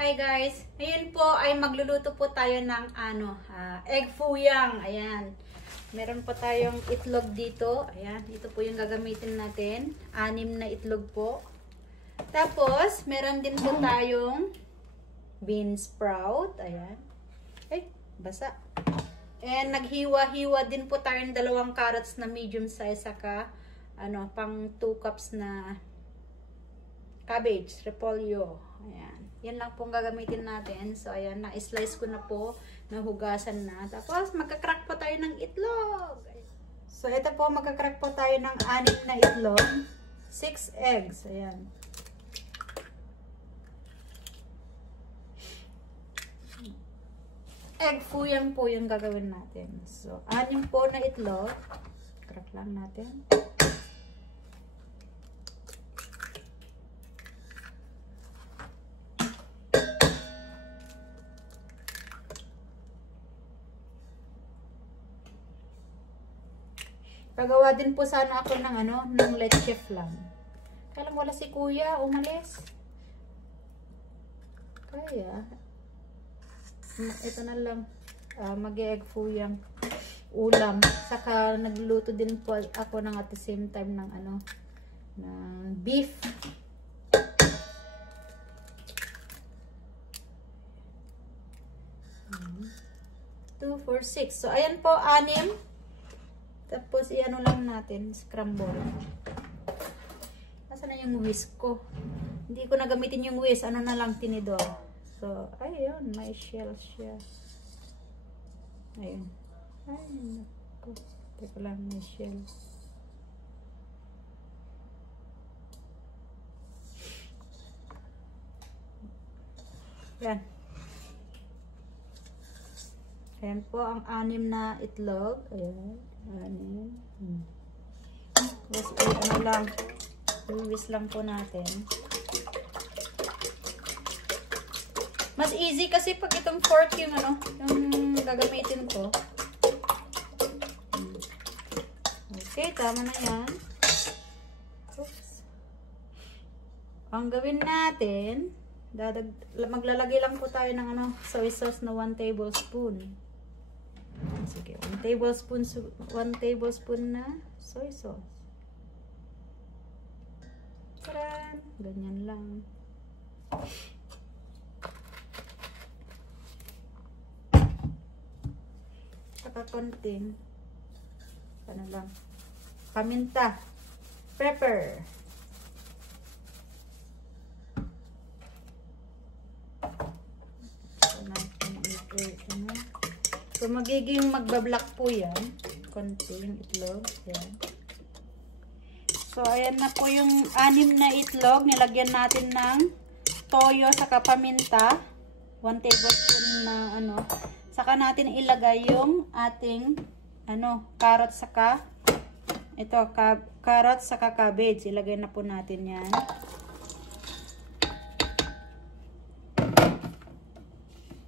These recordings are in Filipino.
Hi guys! Ngayon po ay magluluto po tayo ng egg fuyang. Ayan. Meron po tayong itlog dito. Ayan. Ito po yung gagamitin natin. 6 na itlog po. Tapos, meron din po tayong bean sprout. Ayan. Ay, basa. And naghiwa-hiwa din po tayo ng 2 carrots na medium size. Saka, pang 2 cups na cabbage, repolyo. Ayan. Yan lang pong gagamitin natin. So, ayan, na-slice ko na po. Nahugasan na. Tapos, magka-crack po tayo ng itlog. So, ito po, magka-crack po tayo ng 6 na itlog. 6 eggs. Ayan. Egg fuyang po yung gagawin natin. So, 6 po na itlog. Crack lang natin. Gagawa din po sana ako ng leche flan. Kaya lang wala si kuya, umalis. Kaya, ito na lang, mag-egg fuyang ulam. Saka nagluto din po ako ng at the same time ng ng beef. Two, 4, 6. So, ayan po, 6. Tapos, lang natin, scramble. Nasaan na yung whisk ko? Hindi ko na gamitin yung whisk. Na lang, tinidor. So, ayun, may shell siya. Ayun. Ay, naku. Teka lang, may shell. Yan. Ayan po, ang 6 na itlog. Ayan. 6. Tapos, lang. Iwis lang po natin. Mas easy kasi pag itong fork yung yung gagamitin ko. Okay, tama na yan. Oops. Ang gawin natin, maglalagay lang po tayo ng soy sauce na 1 tablespoon. Sige, 1 tablespoon na soy sauce. Taran! Ganyan lang. Saka konting lang. Paminta. Pepper. So, magiging magbablock po yan. Konting itlog. Yan. So, ayan na po yung 6 na itlog. Nilagyan natin ng toyo saka paminta. 1 tablespoon na Saka natin ilagay yung ating carrot saka carrot saka cabbage. Ilagay na po natin yan.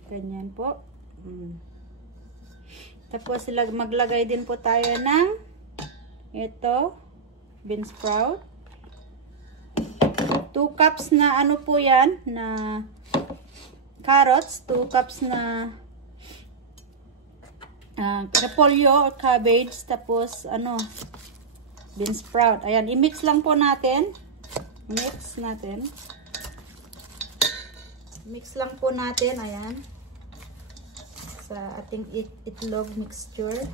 Ganyan po. Tapos maglagay din po tayo ng bean sprout. 2 cups na po yan na carrots, 2 cups na repolyo or cabbage, tapos bean sprout. Ayan, i-mix lang po natin. Mix natin. Mix lang po natin, ayan. Sa ating itlog mixture.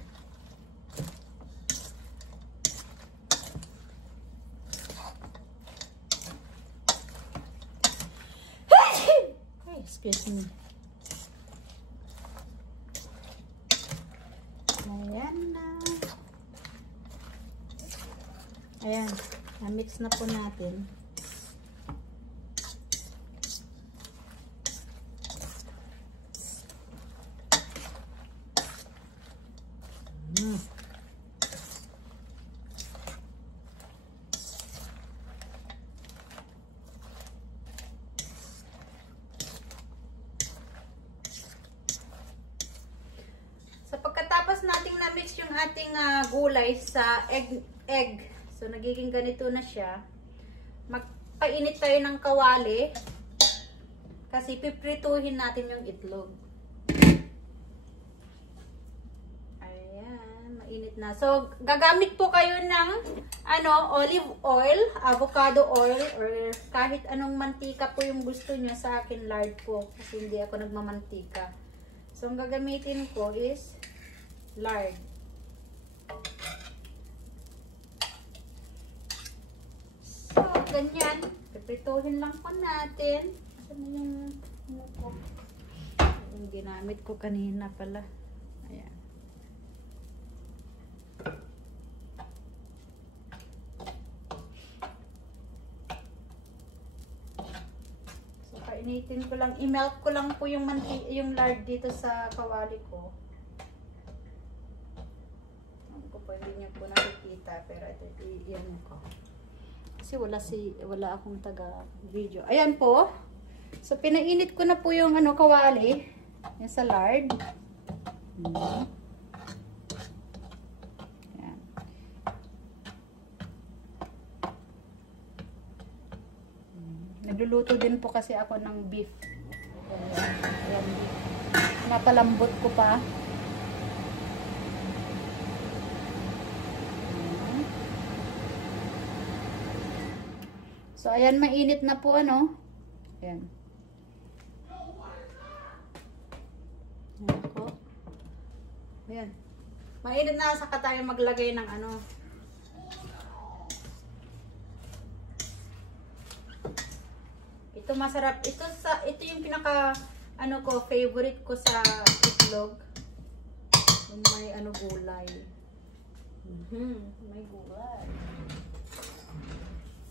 Excuse me. Ayan na. Ayan. Na-mix na po natin. Pagkatapos nating na-mix yung ating gulay sa egg. So, nagiging ganito na siya. Magpainit tayo ng kawali. Kasi piprituhin natin yung itlog. Ayan, mainit na. So, gagamit po kayo ng olive oil, avocado oil, or kahit anong mantika po yung gusto nyo. Sa akin, lard po. Kasi hindi ako nagmamantika. So, ang gagamitin ko is lard. So, ganyan. Piprituhin lang po natin. Asan na yung po? Yung ginamit ko kanina pala. Ayan. So, kainitin ko lang. I-melt ko lang po yung lard dito sa kawali ko. Hindi niyo po nakikita, pero ito iyan ko. Kasi wala akong taga video. Ayan po. So pinainit ko na po yung kawali, yung sa lard. Ayan. Nagluluto din po kasi ako ng beef. Ayan, beef. Napalambot ko pa. So, ayan, mainit na po, Ayan. Ayan po. Ayan. Mainit na, saka tayo maglagay ng Ito masarap. Ito yung pinaka, favorite ko sa itlog. Yung may, gulay. May gulay.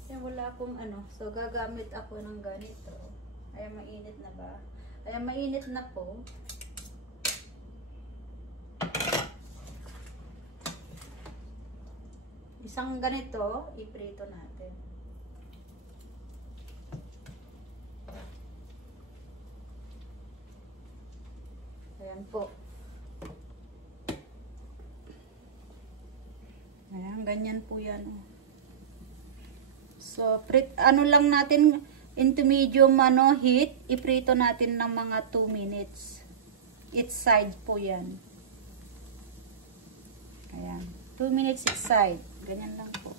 Yan, wala akong so gagamit ako ng ganito. Ayan, mainit na ba? Ayan, mainit na po. Isang ganito, iprito natin. Ayan po. Ayan, ganyan po yan. So, lang natin into medium heat, iprito natin ng mga 2 minutes. Each side po yan. Ayan. 2 minutes each side. Ganyan lang po.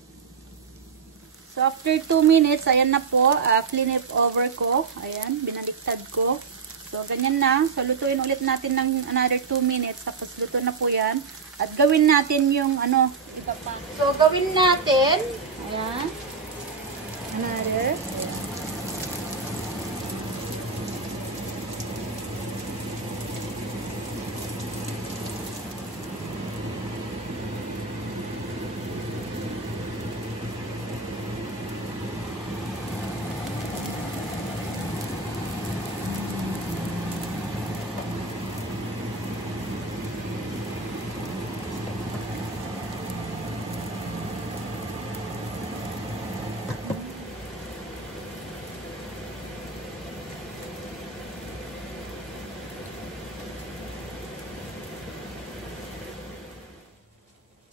So, after 2 minutes, ayan na po. Flip over ko. Ayan, binaliktad ko. So, ganyan na. So, lutuin ulit natin ng another 2 minutes. Tapos, luto na po yan. At gawin natin yung iba pa. So, gawin natin. Ayan. Another.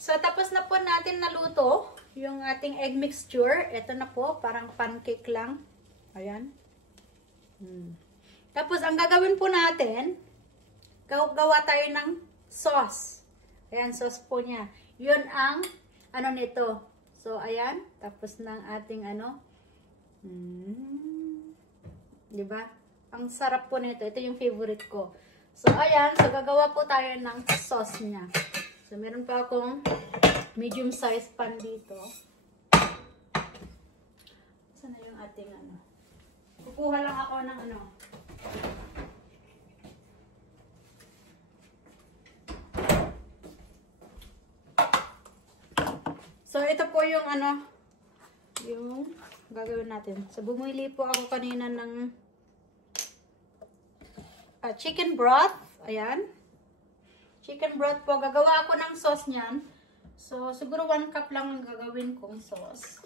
So, tapos na po natin naluto yung ating egg mixture. Ito na po, parang pancake lang. Ayan. Tapos, ang gagawin po natin, gawa tayo ng sauce. Ayan, sauce po niya. Yun ang, nito. So, ayan. Tapos ng ating, diba? Ang sarap po nito. Ito yung favorite ko. So, ayan. So, gagawa po tayo ng sauce niya. So, meron pa akong medium size pan dito. Saan na yung ating Kukuha lang ako ng So, ito po yung yung gagawin natin. So, bumili po ako kanina ng chicken broth. Ayan. Chicken broth po. Gagawa ako ng sauce niyan. So, siguro 1 cup lang ang gagawin kong sauce.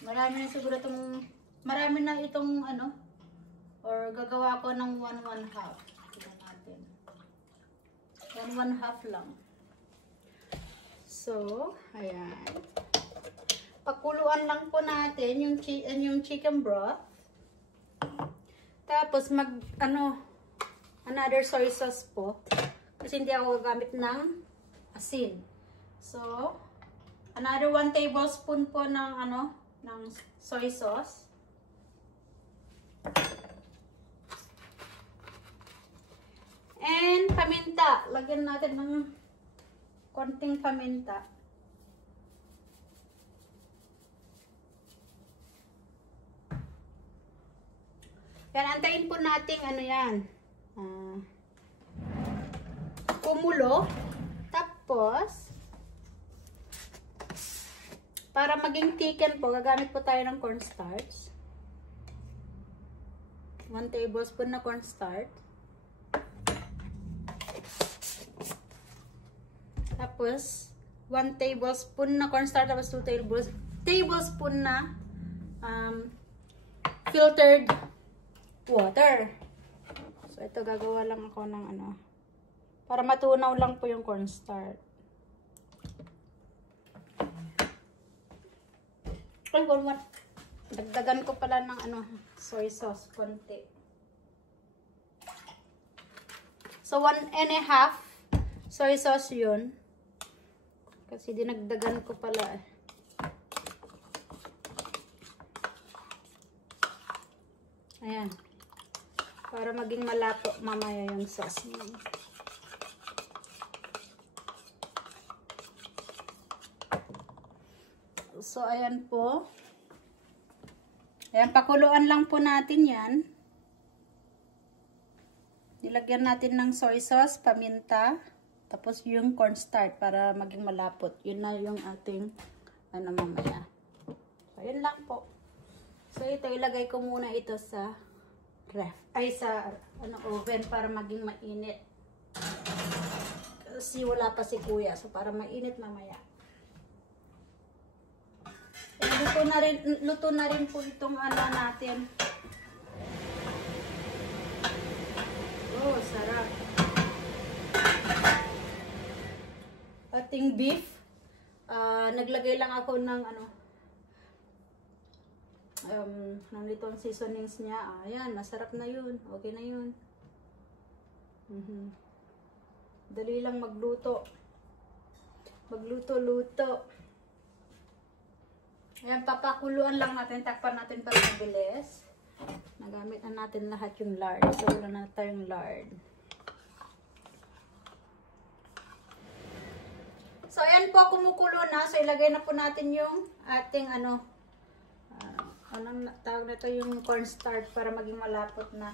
Marami na itong or gagawa ko ng 1/2. Tignan natin. 1/2 lang. So, ayan. pakuluan lang po natin yung chicken broth. Tapos another soy sauce po. Kasi hindi ako gagamit ng asin. So, another 1 tablespoon po ng soy sauce. And paminta. Lagyan natin ng konting paminta. Yan, antayin po natin kumulo. Tapos, para maging thicken po, gagamit po tayo ng cornstarch. 1 tablespoon na cornstarch. Tapos, 1 tablespoon na cornstarch, tapos 2 tablespoon na filtered water. So, ito gagawa lang ako ng para matunaw lang po yung cornstarch. Ay, dagdagan ko pala ng soy sauce konti. So, 1.5 soy sauce yun. Kasi dinagdagan ko pala eh. Ayan. Para maging malapo mamaya yung sauce niya. So, ayan po. Ayan, pakuluan lang po natin yan. Nilagyan natin ng soy sauce, paminta, tapos yung cornstarch para maging malapot. Yun na yung ating mamaya. So, yun lang po. So, ito, ilagay ko muna ito sa oven para maging mainit. Kasi wala pa si kuya. So, para mainit mamaya. Luto na rin po itong natin. Oh, sarap. Ating beef. Naglagay lang ako ng nandito ang seasonings niya. Ayan, masarap na yun. Okay na yun. Dali lang magluto. Magluto-luto. Ayan, papakuluan lang natin. Takpan natin para mabilis. Nagamit na natin lahat yung lard. So, wala na tayong lard. So, ayan po, kumukulo na. So, ilagay na po natin yung ating anong tawag na ito, yung cornstarch para maging malapot na.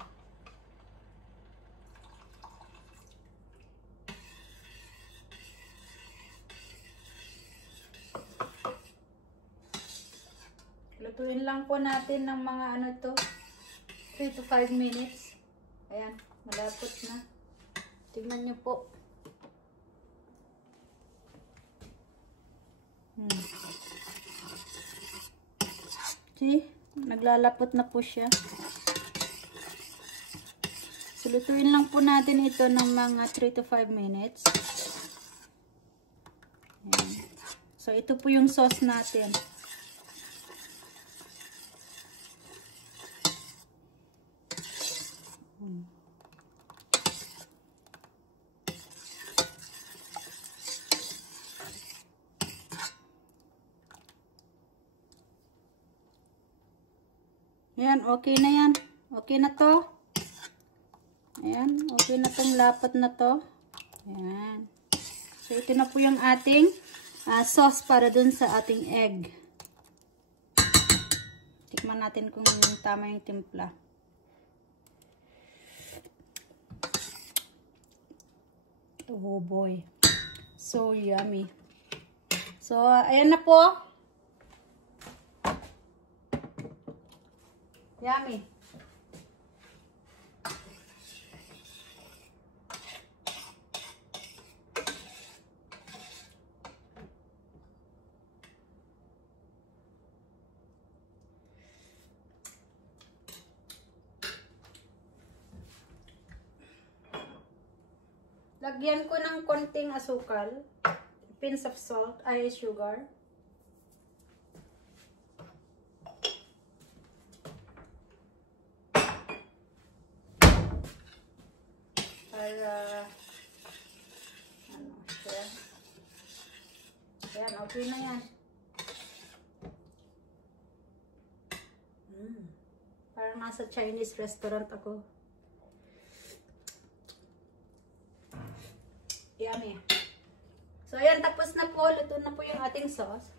Lutuin lang po natin ng mga 3 to 5 minutes. Ayan, malapot na. Tingnan nyo po. See? Naglalapot na po siya. So, lutuin lang po natin ito ng mga 3 to 5 minutes. Ayan. So, ito po yung sauce natin. Ayan, okay na yan. Okay na to. Ayan, okay na tong lapat na to. Ayan. So, ito na po yung ating sauce para dun sa ating egg. Tikman natin kung tama yung timpla. Oh boy. So yummy. So, ayan na po. Yummy. Lagyan ko ng konting asukal, pinch of salt, ay sugar. Okay na yan. Parang nasa Chinese restaurant ako. Yummy. So, ayan, tapos na po. Luto na po yung ating sauce.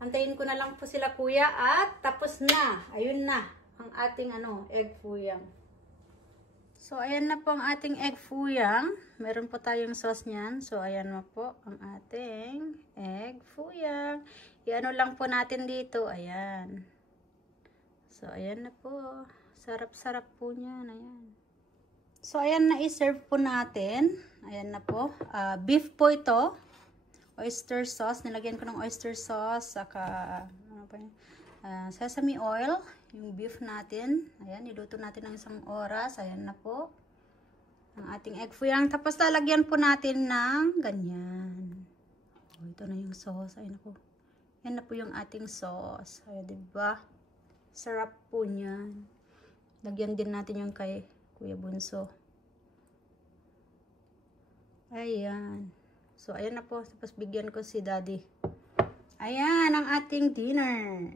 Antayin ko na lang po sila kuya at tapos na. Ayun na ang ating egg fuyang. So, ayan na po ang ating egg fuyang. Meron po tayong sauce niyan. So, ayan na po ang ating egg fuyang. Iano lang po natin dito. Ayan. So, ayan na po. Sarap-sarap po niyan. Ayan. So, ayan na i-serve po natin. Ayan na po. Beef po ito. Oyster sauce. Nilagyan ko ng oyster sauce. Saka, sesame oil. Yung beef natin. Ayan, niluto natin ng 1 oras. Ayan na po. Ang ating egg fuyang. Tapos, lalagyan po natin ng ganyan. Oh, ito na yung sauce. Ayan na po. Yan na po yung ating sauce. Ayan, diba? Sarap po niyan. Lagyan din natin yung kay Kuya Bunso. Ayan. So, ayan na po. Tapos, bigyan ko si Daddy. Ayan, ang ating dinner.